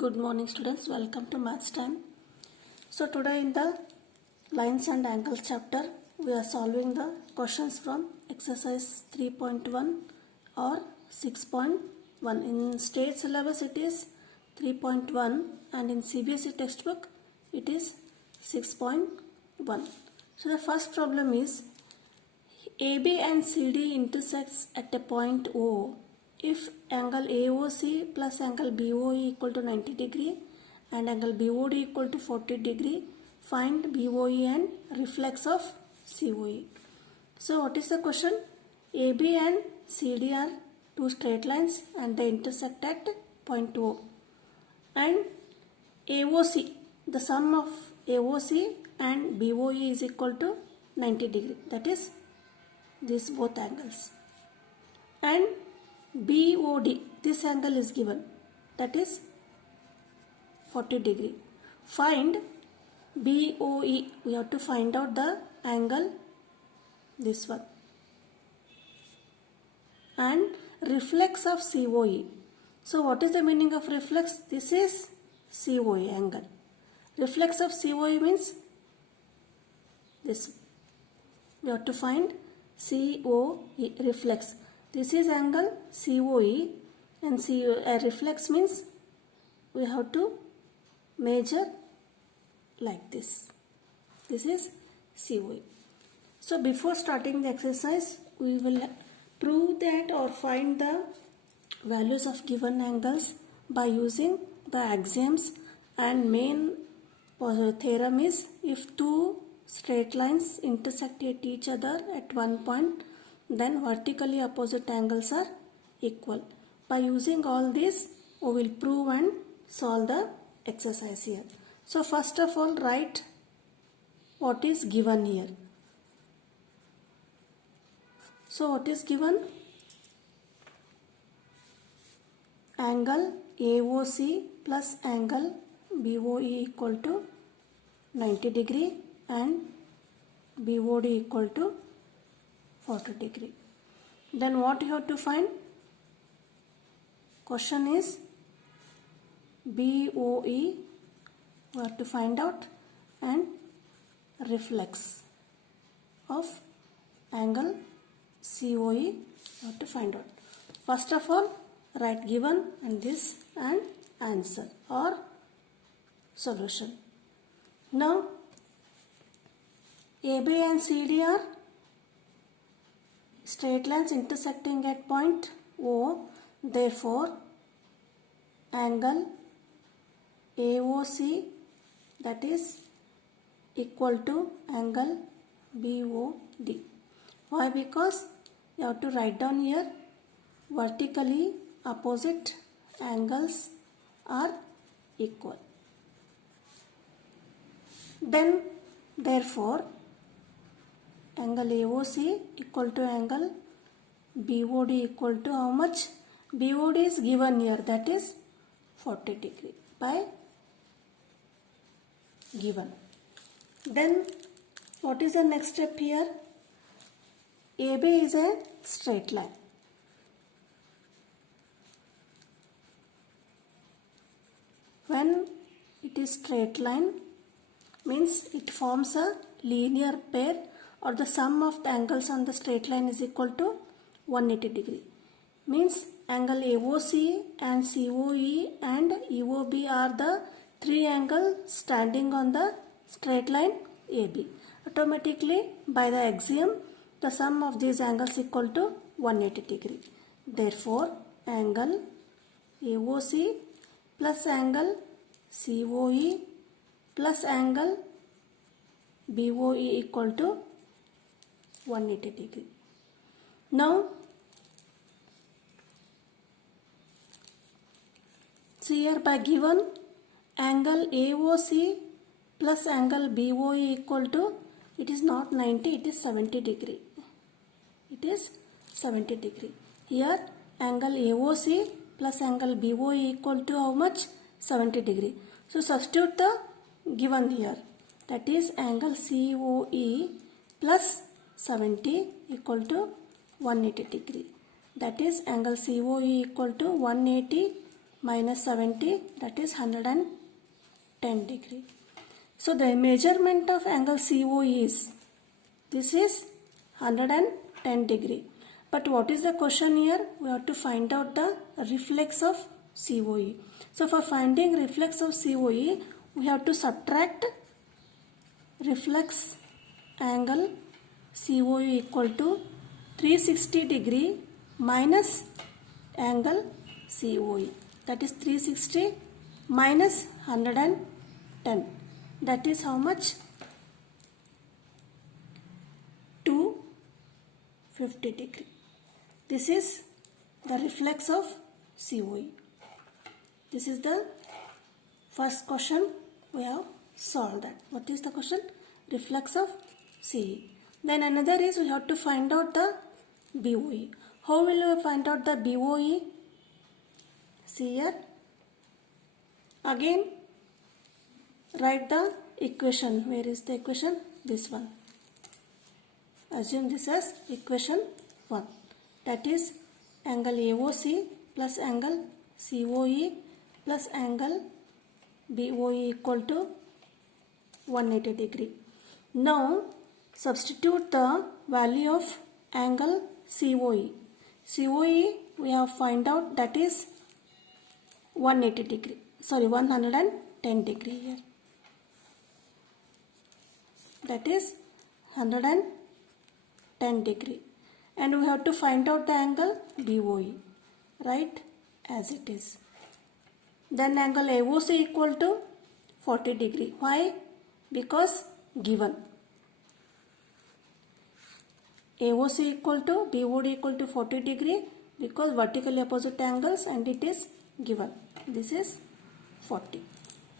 Good morning students, welcome to maths time. So today in the lines and angles chapter we are solving the questions from exercise 3.1 or 6.1. In state syllabus it is 3.1 and in CBSE textbook it is 6.1. So the first problem is AB and CD intersects at a point O. If angle AOC plus angle BOE equal to 90 degree and angle BOD equal to 40 degree, find BOE and reflex of COE. So what is the question? AB and CD are two straight lines and they intersect at point O. And AOC, the sum of AOC and BOE is equal to 90 degree. That is these both angles. And BOD, this angle is given, that is 40 degree. Find BOE, we have to find out the angle, this one. And reflex of COE. So what is the meaning of reflex? This is COE angle. Reflex of COE means this. We have to find COE reflex. This is angle COE and reflex means we have to measure like this. This is COE. So before starting the exercise, we will prove that or find the values of given angles by using the axioms, and main theorem is if two straight lines intersect at each other at one point, then vertically opposite angles are equal. By using all this, we will prove and solve the exercise here. So first of all, write what is given here. So what is given? Angle AOC plus angle BOE equal to 90 degree and BOD equal to 40 degree. Then what you have to find? Question is BOE, we have to find out, and reflex of angle COE, we have to find out. First of all, write given and this and answer or solution. Now AB and CD are straight lines intersecting at point O. Therefore, angle AOC, that is equal to angle BOD. Why? Because you have to write down here vertically opposite angles are equal. Then therefore angle AOC equal to angle BOD equal to how much? BOD is given here, that is 40 degree by given. Then what is the next step here? AB is a straight line. When it is straight line, means it forms a linear pair, or the sum of the angles on the straight line is equal to 180 degree. Means angle AOC and COE and EOB are the three angles standing on the straight line AB. Automatically by the axiom, the sum of these angles equal to 180 degree. Therefore, angle AOC plus angle COE plus angle BOE equal to 180 degree. Now, see here by given angle AOC plus angle BOE equal to, it is not 90, it is 70 degree. It is 70 degree. Here angle AOC plus angle BOE equal to how much? 70 degree. So substitute the given here. That is angle COE plus 70 equal to 180 degree. That is angle COE equal to 180 minus 70, that is 110 degree. So the measurement of angle COE is, this is 110 degree. But what is the question here? We have to find out the reflex of COE. So for finding reflex of COE, we have to subtract reflex angle COE equal to 360 degree minus angle COE. That is 360 minus 110. That is how much? 250 degree. This is the reflex of COE. This is the first question we have solved that. What is the question? Reflex of COE. Then another is we have to find out the BOE. How will we find out the BOE? See here. Again, write the equation. Where is the equation? This one. Assume this as equation 1. That is angle AOC plus angle COE plus angle BOE equal to 180 degree. Now substitute the value of angle COE. COE we have find out, that is 180 degree. Sorry, 110 degree here. That is 110 degree. And we have to find out the angle BOE. Right? As it is. Then angle AOC equal to 40 degree. Why? Because given. AOC equal to BOD equal to 40 degree because vertically opposite angles and it is given. This is 40.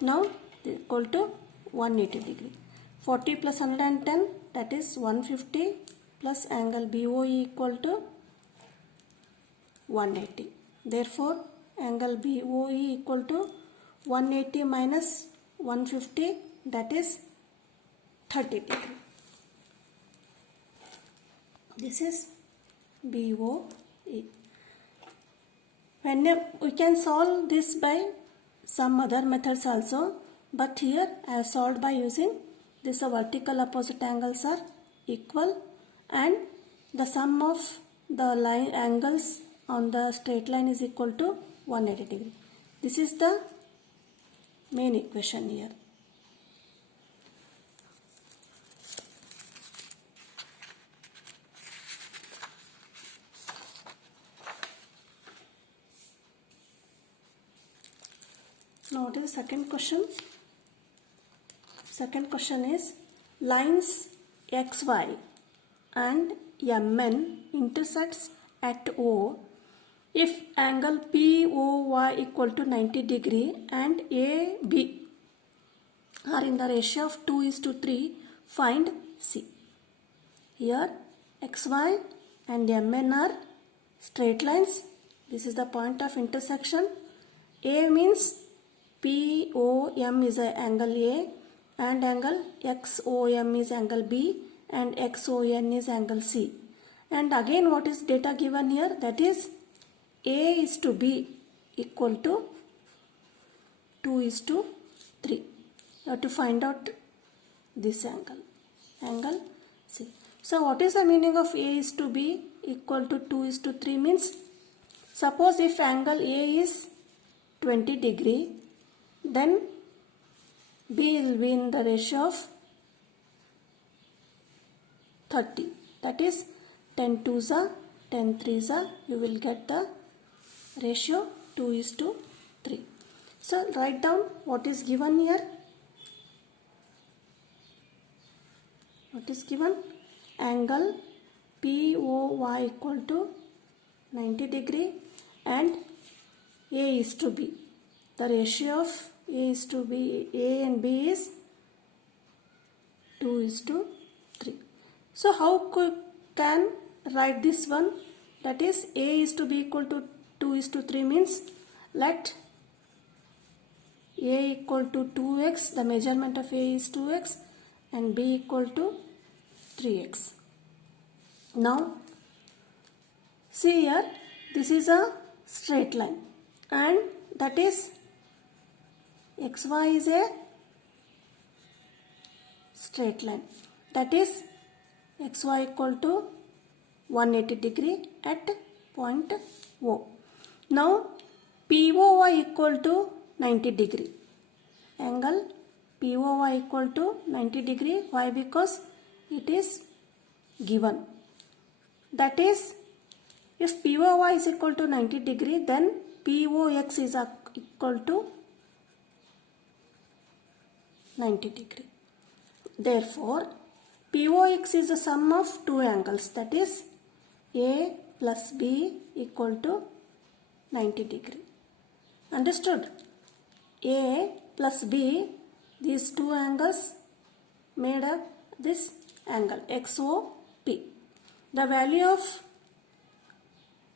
Now equal to 180 degree. 40 plus 110, that is 150 plus angle BOE equal to 180. Therefore angle BOE equal to 180 minus 150, that is 30 degree. This is BOE. When we can solve this by some other methods also, but here I have solved by using this vertical opposite angles are equal and the sum of the line angles on the straight line is equal to 180 degree. This is the main equation here. Now what is the second question? Second question is lines XY and MN intersects at O if angle POY equal to 90 degree and AB are in the ratio of 2:3, find C. Here XY and MN are straight lines. This is the point of intersection. A means POM is an angle A and angle XOM is angle B and XON is angle C. And again what is data given here? That is A is to B equal to 2:3. You have to find out this angle C. So what is the meaning of A is to B equal to 2:3 means? Suppose if angle A is 20 degree, then B will be in the ratio of 30. That is 10 2s are 10 3s are, you will get the ratio 2:3. So write down what is given here. What is given? Angle POY equal to 90 degree and A is to B. The ratio of A is to B, A and B is 2:3. So how can write this one? That is A is to B equal to 2:3 means let A equal to 2x, the measurement of A is 2x and B equal to 3x. Now see here, this is a straight line and that is xy is a straight line, that is xy equal to 180 degree at point O. Now POY equal to 90 degree. Angle POY equal to 90 degree. Why? Because it is given. That is, if POY is equal to 90 degree, then POX is equal to 90 degree. Therefore, POX is the sum of two angles, that is A plus B equal to 90 degree. Understood? A plus B, these two angles made up this angle XOP. The value of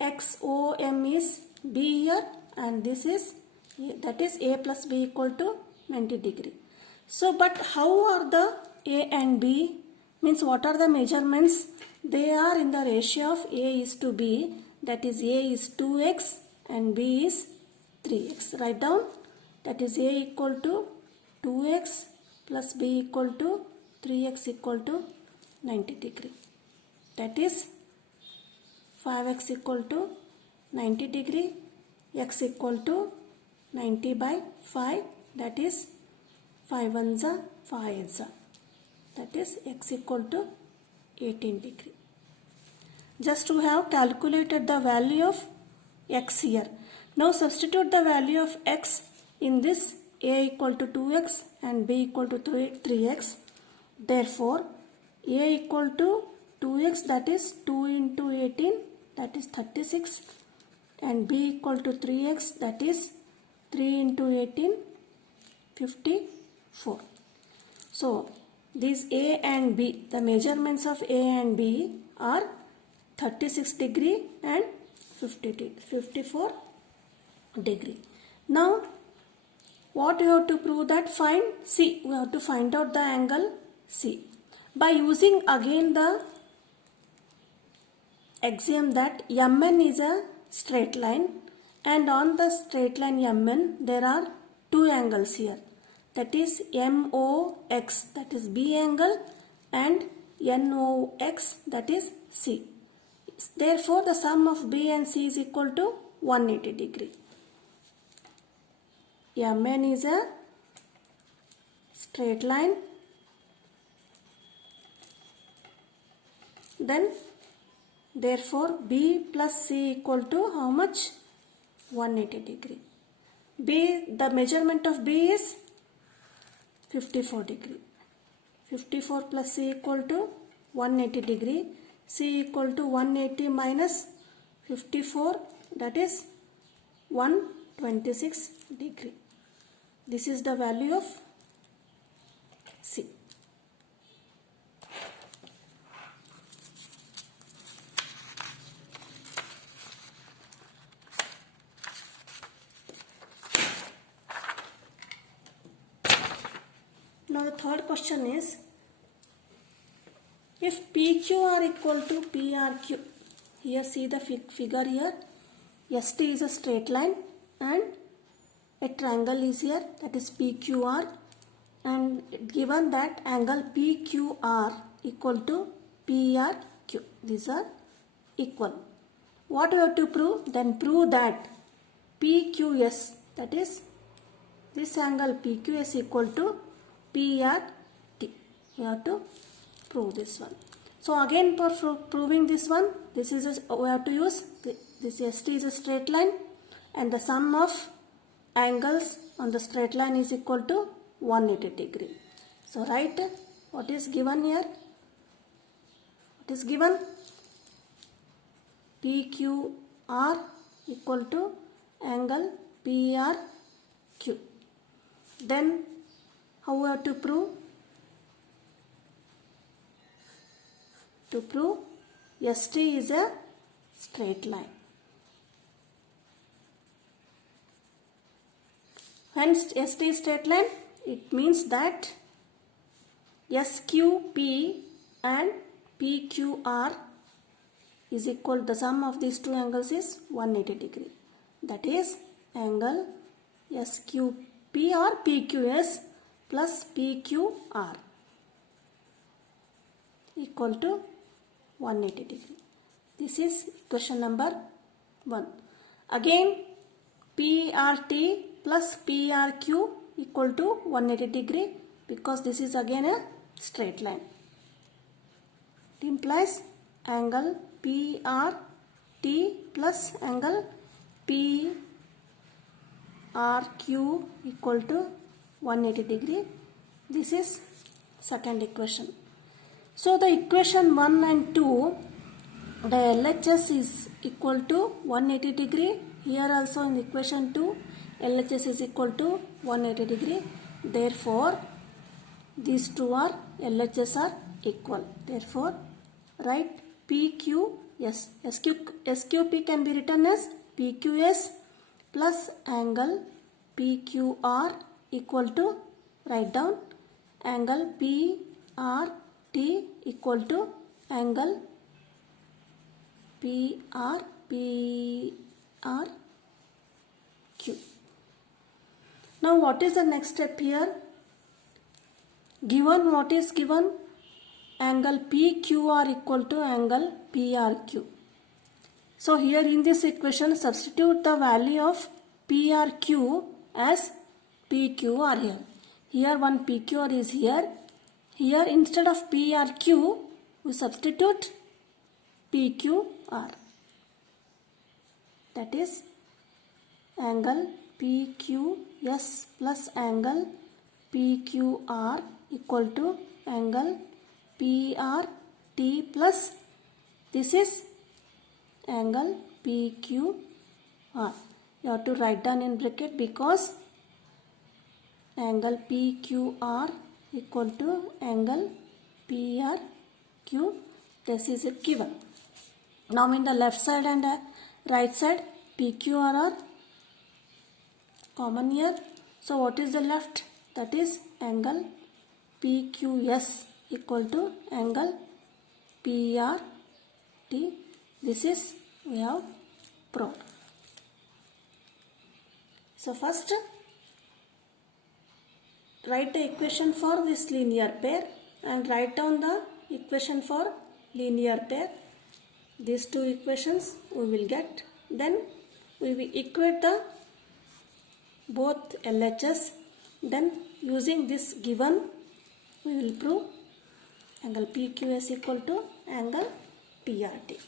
XOM is B here, and this is A, that is A plus B equal to 90 degree. So, but how are the A and B? Means what are the measurements? They are in the ratio of A is to B, that is A is 2x and B is 3x. Write down, that is A equal to 2x plus B equal to 3x equal to 90 degree. That is 5x equal to 90 degree, x equal to 90 by 5, that is 5 ones are 5 are, that is x equal to 18 degree. Just to have calculated the value of x here. Now substitute the value of x in this, A equal to 2x and B equal to 3x. Therefore, A equal to 2x, that is 2 into 18, that is 36, and B equal to 3x, that is 3 into 18, 54. So, these A and B, the measurements of A and B are 36 degree and 54 degree. Now, what we have to prove that? Find C. We have to find out the angle C. By using again the axiom that MN is a straight line, and on the straight line MN there are two angles here, that is MOX, that is B angle, and NOX, that is C. Therefore, the sum of B and C is equal to 180 degree. MN is a straight line, then therefore B plus C equal to how much? 180 degree. B, the measurement of B is 54 degree. 54 plus C equal to 180 degree. C equal to 180 minus 54, that is 126 degree. This is the value of C. Now the third question is, if PQR equal to PRQ, here see the figure here, ST is a straight line and a triangle is here, that is PQR, and given that angle PQR equal to PRQ, these are equal. What we have to prove? Then prove that PQS, that is this angle PQS equal to PRT. You have to prove this one. So again, for proving this one, this is we have to use this ST is a straight line, and the sum of angles on the straight line is equal to 180 degree. So write what is given here. What is given? PQR equal to angle PRQ. Then how we have to prove? To prove ST is a straight line. Hence ST is straight line, it means that SQP and PQR is equal, the sum of these two angles is 180 degree. That is angle SQP or PQS plus PQR equal to 180 degree. This is equation number 1. Again, PRT plus PRQ equal to 180 degree because this is again a straight line. It implies angle PRT plus angle PRQ equal to 180 degree. This is second equation. So the equation 1 and 2, the LHS is equal to 180 degree. Here also in equation 2, LHS is equal to 180 degree. Therefore, these two are LHS are equal. Therefore, write PQS. SQP can be written as PQS plus angle PQR equal to, write down, angle PRT equal to angle PRQ. Now what is the next step here? Given what is given? Angle PQR equal to angle PRQ. So here in this equation substitute the value of PRQ as PQR here. Here one PQR is here. Here instead of PRQ we substitute PQR. That is angle PQS plus angle PQR equal to angle PRT plus this is angle PQR. You have to write down in bracket because angle PQR equal to angle PRQ. This is it given. Now in the left side and right side PQR are common here. So what is the left? That is angle PQS equal to angle PRT. This is we have proved. So first write the equation for this linear pair and write down the equation for linear pair. These two equations we will get. Then we will equate the both LHS. Then using this given we will prove angle PQS equal to angle PRT.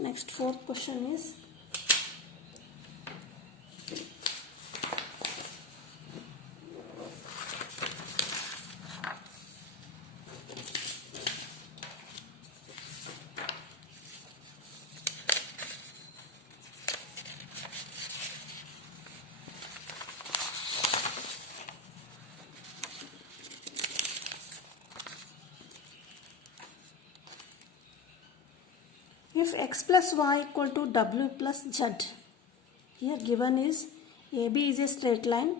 Next fourth question is if x plus y equal to w plus z, here given is AB is a straight line,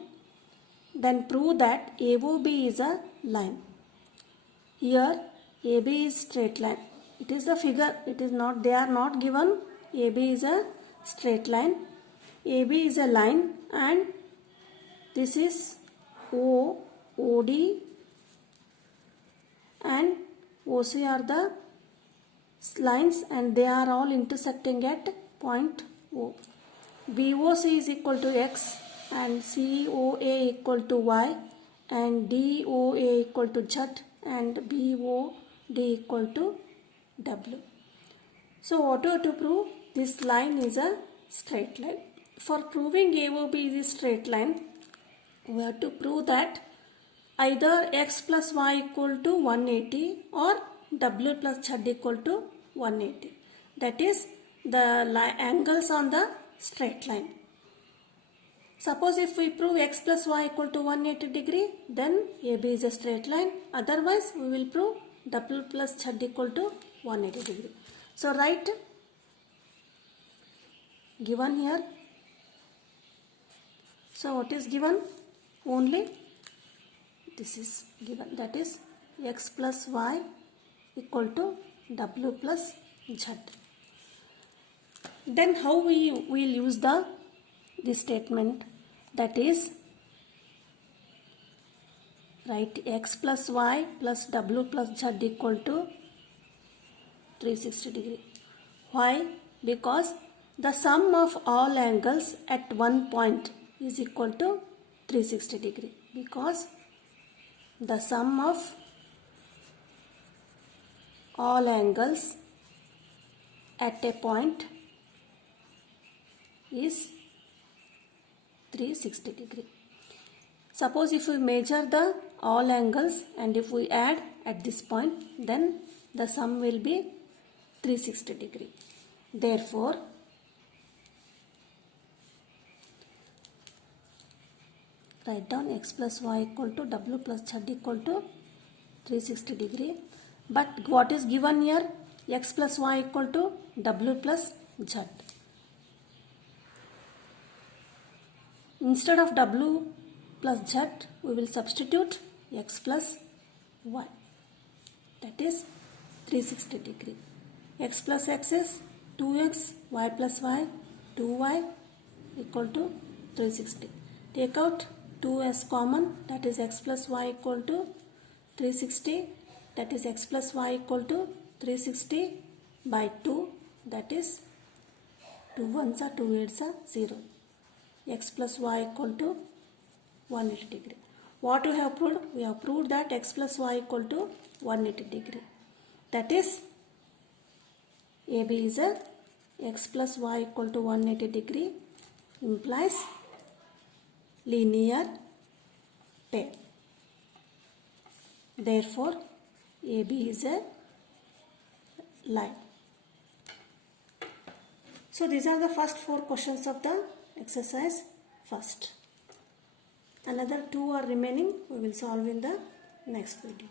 then prove that AOB is a line. Here AB is straight line. It is the figure, it is not, they are not given. AB is a straight line, AB is a line, and this is OD and OC are the lines and they are all intersecting at point O. BOC is equal to X and COA equal to Y and DOA equal to Z and BOD equal to W. So what do we have to prove? This line is a straight line. For proving AOB is a straight line, we have to prove that either X plus Y equal to 180 or W plus Z equal to 180. That is the angles on the straight line. Suppose if we prove X plus Y equal to 180 degree, then AB is a straight line. Otherwise, we will prove W plus Z equal to 180 degree. So write given here. So what is given? Only this is given, that is X plus Y equal to W plus Z. Then how we will use this statement, that is write x plus y plus W plus Z equal to 360 degree. Why? Because the sum of all angles at one point is equal to 360 degree. Because the sum of all angles at a point is 360 degree. Suppose if we measure the all angles and if we add at this point, then the sum will be 360 degree. Therefore, write down x plus y equal to W plus Z equal to 360 degree. But what is given here? X plus y equal to W plus Z. Instead of W plus Z, we will substitute x plus y. That is 360 degree. X plus x is 2x, y plus y, 2y equal to 360. Take out 2 as common, that is x plus y equal to 360. That is x plus y equal to 360 by 2, that is 2 1s are 2 8s are 0. X plus y equal to 180 degree. What we have proved? We have proved that x plus y equal to 180 degree. That is AB is a x plus y equal to 180 degree implies linear pair. Therefore, AB is a line. So these are the first 4 questions of the exercise first. Another 2 are remaining. We will solve in the next video.